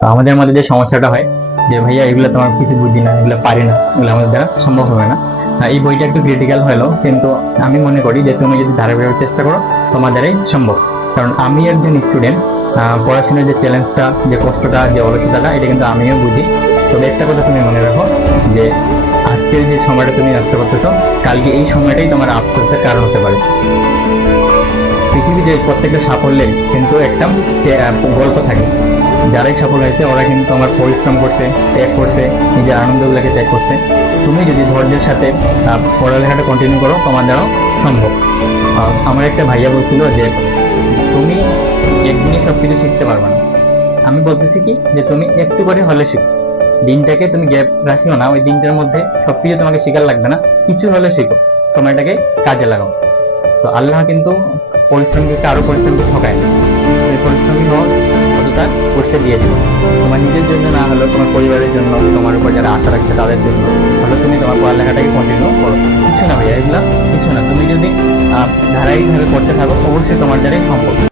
তো আমাদের মধ্যে যে সমস্যাটা হয় যে ভাইয়া এগুলো তোমার কিছু বুঝি না, এগুলো পারি না, এগুলো আমাদের দ্বারা সম্ভব হবে না। এই বইটা একটু ক্রিটিক্যাল হলো, কিন্তু আমি মনে করি যে তুমি যদি ধারাবাহিক চেষ্টা করো তোমার দ্বারাই সম্ভব। কারণ আমি একজন স্টুডেন্ট, পড়াশোনার যে চ্যালেঞ্জটা, যে কষ্টটা, যে অলসতাটা, এটা কিন্তু আমিও বুঝি। তবে একটা কথা তুমি মনে রাখো যে আজকের যে সময়টা তুমি নষ্ট করতেছো, কালকে এই সময়টাই তোমার আফসোসের কারণ হতে পারে। পৃথিবীতে প্রত্যেকটা সাফল্যে কিন্তু একটা গল্প থাকে। যারাই সফল হয়েছে ওরা কিন্তু আমার পরিশ্রম করছে, ত্যাগ করছে, নিজের আনন্দগুলোকে ত্যাগ করছে। তুমি যদি ধৈর্যের সাথে পড়ালেখাটা কন্টিনিউ করো তোমার দ্বারাও সম্ভব। আমার একটা ভাইয়া বলছিল যে তুমি একদিনে সবকিছু শিখতে পারবে না। আমি বলতেছি কি যে তুমি একটু করে হলে শিখো, দিনটাকে তুমি গ্যাপ রাখিও না, ওই দিনটার মধ্যে সবকিছু তোমাকে শেখার লাগবে না, কিছু হলে শিখো, সময়টাকে কাজে লাগাও। তো আল্লাহ কিন্তু পরিশ্রমীকে আরো পরিশ্রমকে ঠকায় না। তুমি পরিশ্রমী হও, কতটা করতে দিয়ে দিও, তোমার নিজের জন্য না হলেও তোমার পরিবারের জন্য, তোমার উপর যারা আশা রাখছে তাদের জন্য হলে তুমি তোমার পড়ালেখাটাকে কন্টিনিউ করো। কিছু না ভাইয়া, এগুলা কিছু না। তুমি যদি ধারাবাহিকভাবে করতে থাকো অবশ্যই তোমার দ্বারাই সম্ভব।